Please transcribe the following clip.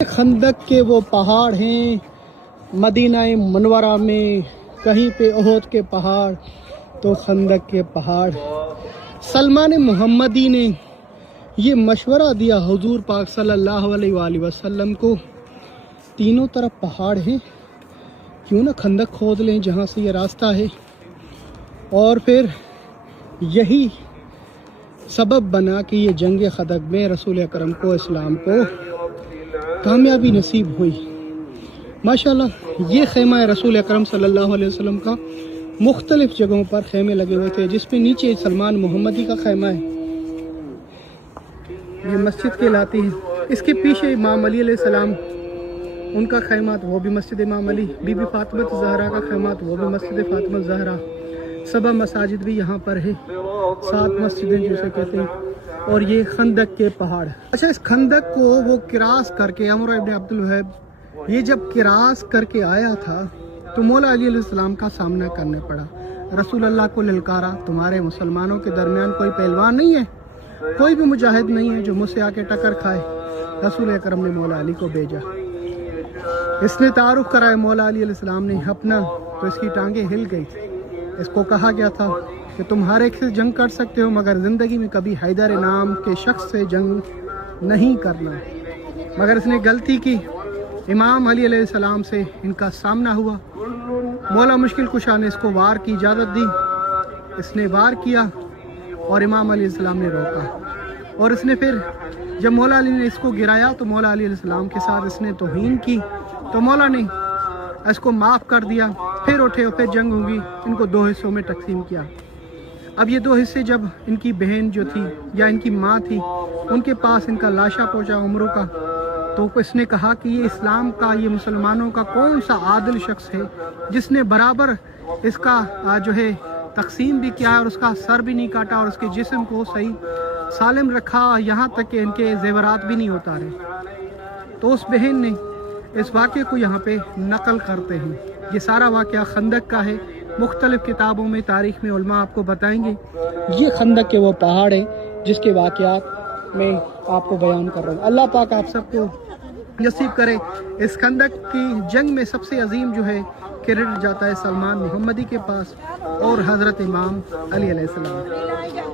खंदक के वो पहाड़ हैं मदीना मुनव्वरा में, कहीं पे ओहद के पहाड़ तो खंदक के पहाड़। सलमान मोहम्मदी ने ये मशवरा दिया हुजूर पाक सल्लल्लाहु अलैहि वसल्लम को, तीनों तरफ पहाड़ हैं, क्यों ना खंदक खोद लें जहाँ से ये रास्ता है। और फिर यही सबब बना कि ये जंग खंदक में रसूल अकरम को, इस्लाम को कामयाबी नसीब हुई। माशाल्लाह ये खेमा है रसूल अकरम सल्लल्लाहु अलैहि वसल्लम का। मुख्तलिफ जगहों पर खेमे लगे हुए थे, जिसमें नीचे सलमान मोहम्मदी का खेमा है, ये मस्जिद कहलाती है। इसके पीछे इमाम अली अलैहिस्सलाम उनका खेमा, वो भी मस्जिद इमाम अली। बीबी फातिमा ज़हरा का खेमा, वो भी मस्जिद फातिमा ज़हरा। सबा मसाजिद भी यहाँ पर है, 7 मस्जिदें जिसे कहते हैं। और ये खंदक के पहाड़। अच्छा, इस खंदक को वो किरास करके अमर इब्न अब्दुल वहाब ये जब किरास करके आया था तो मौला अली अलैहिस्सलाम का सामना करने पड़ा। रसूल अल्लाह को ललकारा, तुम्हारे मुसलमानों के दरमियान कोई पहलवान नहीं है, कोई भी मुजाहिद नहीं है जो मुझसे आके टक्कर खाए। रसूल अकरम ने मौला अली को भेजा, इसने तारुफ कराया मौला अली अलैहिस्सलाम ने अपना, तो इसकी टांगे हिल गई। इसको कहा गया था कि तुम हर एक से जंग कर सकते हो, मगर ज़िंदगी में कभी हैदर नाम के शख्स से जंग नहीं करना। मगर इसने गलती की, इमाम अली अलैहिस्सलाम से इनका सामना हुआ। मौला मुश्किल कुशा ने इसको वार की इजाज़त दी, इसने वार किया और इमाम अली अलैहिस्सलाम ने रोका। और इसने फिर जब मौला अली ने इसको गिराया तो मौला अली अलैहिस्सलाम के साथ इसने तौहीन की, तो मौला ने इसको माफ़ कर दिया। फिर उठे और फिर जंग होगी, इनको 2 हिस्सों में तकसीम किया। अब ये 2 हिस्से, जब इनकी बहन जो थी या इनकी माँ थी, उनके पास इनका लाशा पहुँचा उम्रों का, तो इसने कहा कि ये इस्लाम का, ये मुसलमानों का कौन सा आदिल शख्स है जिसने बराबर इसका जो है तकसीम भी किया है और उसका सर भी नहीं काटा और उसके जिस्म को सही सालिम रखा, यहाँ तक कि इनके जेवरात भी नहीं उतारे। तो उस बहन ने इस वाक़े को यहाँ पे नकल करते हैं। ये सारा वाक़या खंदक का है, मुख्तलिफ किताबों में, तारीख़ में उलमा आपको बताएंगे। ये खंदक के वो पहाड़ हैं जिसके वाक़यात में आपको बयान कर रहा हूँ। अल्लाह पाक आप सबको नसीब करे। इस खंदक की जंग में सबसे अजीम जो है क्रेडिट जाता है सलमान मोहम्मदी के पास और हज़रत इमाम अली अलैहिस्सलाम।